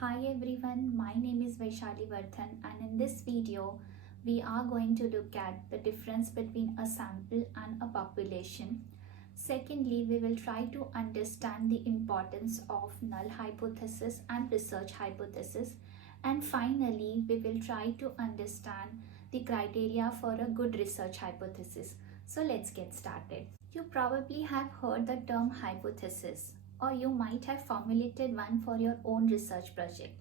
Hi everyone, my name is Vaishali Vardhan and in this video we are going to look at the difference between a sample and a population. Secondly, we will try to understand the importance of null hypothesis and research hypothesis. And finally, we will try to understand the criteria for a good research hypothesis. So let's get started. You probably have heard the term hypothesis, or you might have formulated one for your own research project.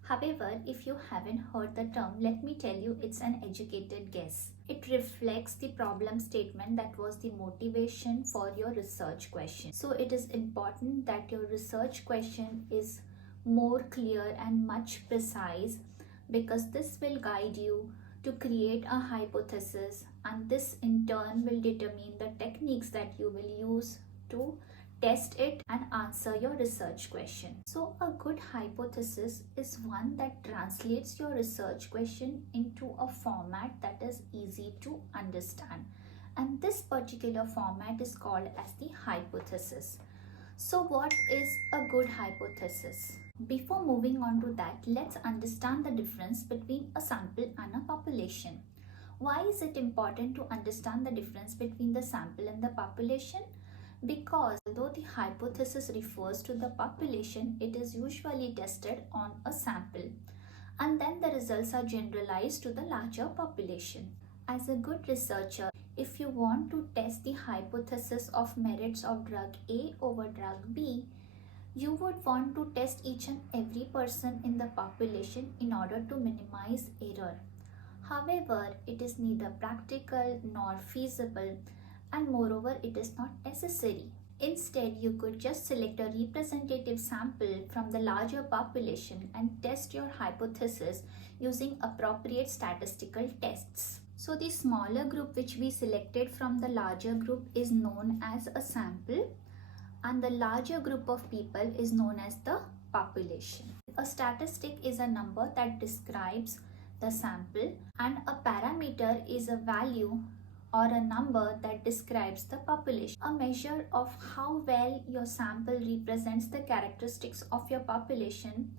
However, if you haven't heard the term, let me tell you it's an educated guess. It reflects the problem statement that was the motivation for your research question. So it is important that your research question is more clear and much precise, because this will guide you to create a hypothesis, and this in turn will determine the techniques that you will use to test it and answer your research question. So a good hypothesis is one that translates your research question into a format that is easy to understand, and this particular format is called as the hypothesis. So what is a good hypothesis? Before moving on to that, let's understand the difference between a sample and a population. Why is it important to understand the difference between the sample and the population? Because although the hypothesis refers to the population, it is usually tested on a sample, and then the results are generalized to the larger population. As a good researcher, if you want to test the hypothesis of merits of drug A over drug B, you would want to test each and every person in the population in order to minimize error. However, it is neither practical nor feasible, and moreover, it is not necessary. Instead, you could just select a representative sample from the larger population and test your hypothesis using appropriate statistical tests. So the smaller group which we selected from the larger group is known as a sample, and the larger group of people is known as the population. A statistic is a number that describes the sample, and a parameter is a value or a number that describes the population. A measure of how well your sample represents the characteristics of your population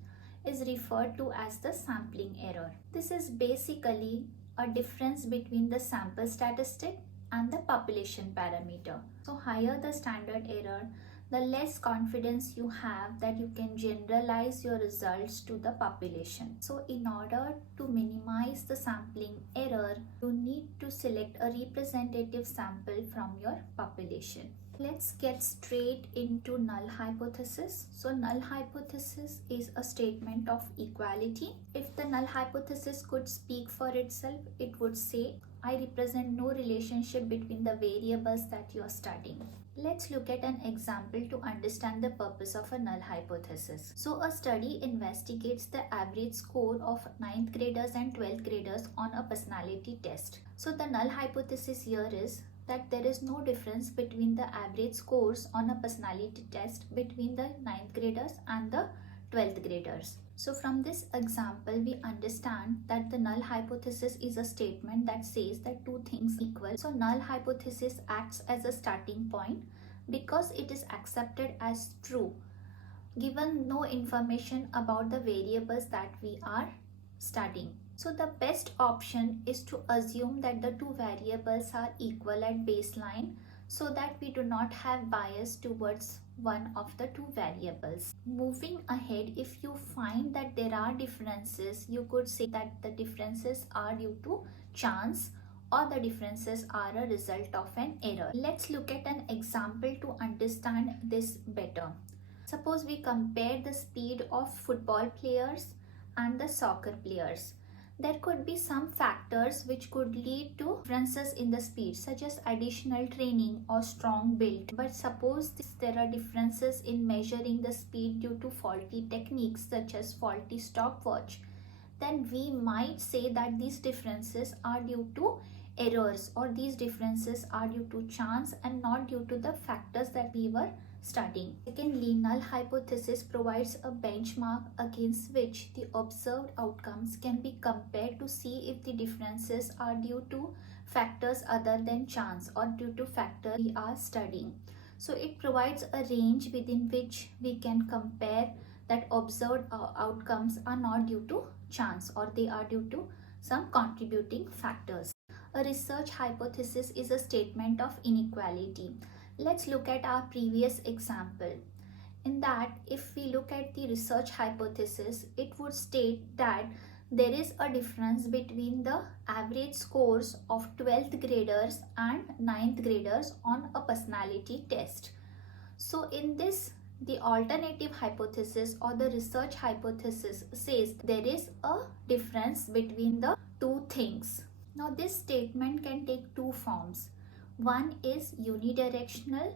is referred to as the sampling error. This is basically a difference between the sample statistic and the population parameter. So higher the standard error, the less confidence you have that you can generalize your results to the population. So in order to minimize the sampling error, you need to select a representative sample from your population. Let's get straight into null hypothesis. So null hypothesis is a statement of equality. If the null hypothesis could speak for itself, it would say, I represent no relationship between the variables that you are studying. Let's look at an example to understand the purpose of a null hypothesis. So a study investigates the average score of 9th graders and 12th graders on a personality test. So the null hypothesis here is that there is no difference between the average scores on a personality test between the 9th graders and the 12th graders. So from this example, we understand that the null hypothesis is a statement that says that two things equal. So null hypothesis acts as a starting point because it is accepted as true, given no information about the variables that we are studying. So the best option is to assume that the two variables are equal at baseline, so that we do not have bias towards one of the two variables. Moving ahead, if you find that there are differences, you could say that the differences are due to chance, or the differences are a result of an error. Let's look at an example to understand this better. Suppose we compare the speed of football players and the soccer players. There could be some factors which could lead to differences in the speed, such as additional training or strong build. But suppose there are differences in measuring the speed due to faulty techniques, such as faulty stopwatch, then we might say that these differences are due to errors, or these differences are due to chance and not due to the factors that we were studying. Secondly, null hypothesis provides a benchmark against which the observed outcomes can be compared to see if the differences are due to factors other than chance or due to factors we are studying. So it provides a range within which we can compare that observed outcomes are not due to chance, or they are due to some contributing factors. A research hypothesis is a statement of inequality. Let's look at our previous example. In that, if we look at the research hypothesis, it would state that there is a difference between the average scores of 12th graders and 9th graders on a personality test. So in this, the alternative hypothesis or the research hypothesis says there is a difference between the two things. Now this statement can take two forms. One is unidirectional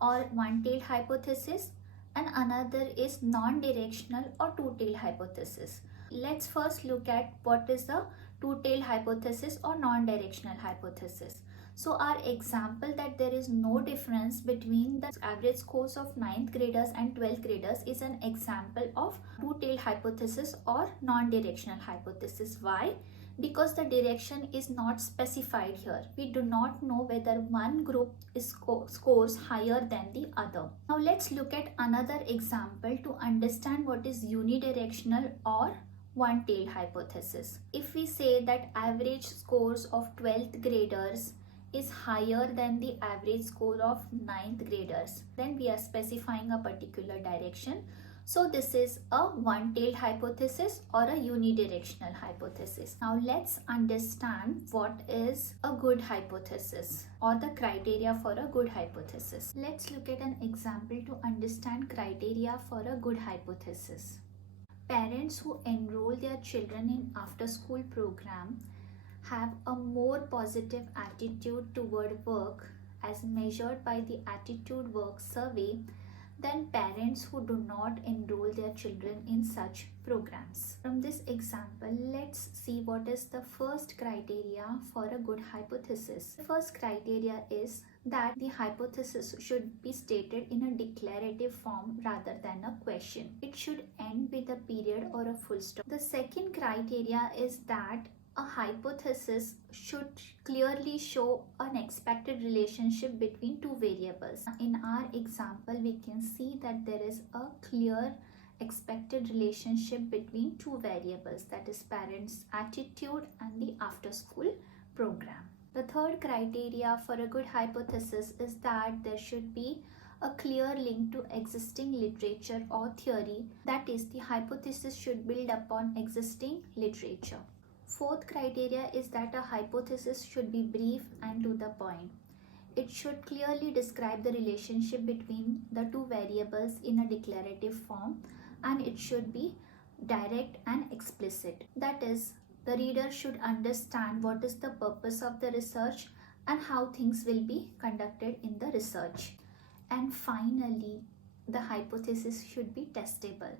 or one-tailed hypothesis, and another is non-directional or two-tailed hypothesis. Let's first look at what is the two-tailed hypothesis or non-directional hypothesis. So our example that there is no difference between the average scores of 9th graders and 12th graders is an example of two-tailed hypothesis or non-directional hypothesis. Why? Because the direction is not specified here. We do not know whether one group scores higher than the other. Now let's look at another example to understand what is unidirectional or one-tailed hypothesis. If we say that average scores of 12th graders is higher than the average score of 9th graders, then we are specifying a particular direction. So this is a one-tailed hypothesis or a unidirectional hypothesis. Now let's understand what is a good hypothesis or the criteria for a good hypothesis. Let's look at an example to understand criteria for a good hypothesis. Parents who enroll their children in after-school program have a more positive attitude toward work as measured by the attitude work survey than parents who do not enroll their children in such programs. From this example, let's see what is the first criteria for a good hypothesis. The first criteria is that the hypothesis should be stated in a declarative form rather than a question. It should end with a period or a full stop. The second criteria is that a hypothesis should clearly show an expected relationship between two variables. In our example, we can see that there is a clear expected relationship between two variables, that is parents' attitude and the after-school program. The third criteria for a good hypothesis is that there should be a clear link to existing literature or theory, that is, the hypothesis should build upon existing literature. Fourth criteria is that a hypothesis should be brief and to the point. It should clearly describe the relationship between the two variables in a declarative form, and it should be direct and explicit. That is, the reader should understand what is the purpose of the research and how things will be conducted in the research. And finally, the hypothesis should be testable.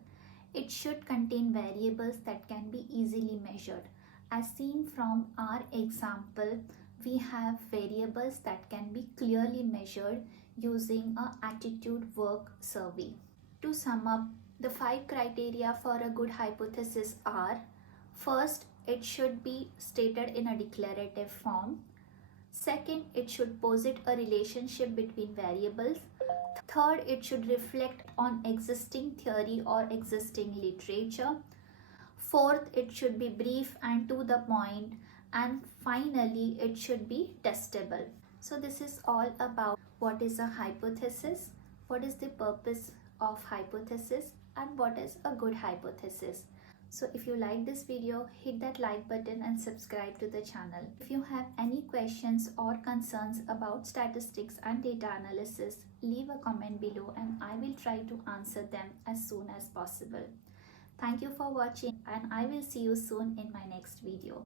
It should contain variables that can be easily measured. As seen from our example, we have variables that can be clearly measured using an attitude work survey. To sum up, the 5 criteria for a good hypothesis are: first, it should be stated in a declarative form. Second, it should posit a relationship between variables. Third, it should reflect on existing theory or existing literature. Fourth, it should be brief and to the point. And finally, it should be testable. So this is all about what is a hypothesis, what is the purpose of hypothesis, and what is a good hypothesis. So if you like this video, hit that like button and subscribe to the channel. If you have any questions or concerns about statistics and data analysis, leave a comment below and I will try to answer them as soon as possible. Thank you for watching, and I will see you soon in my next video.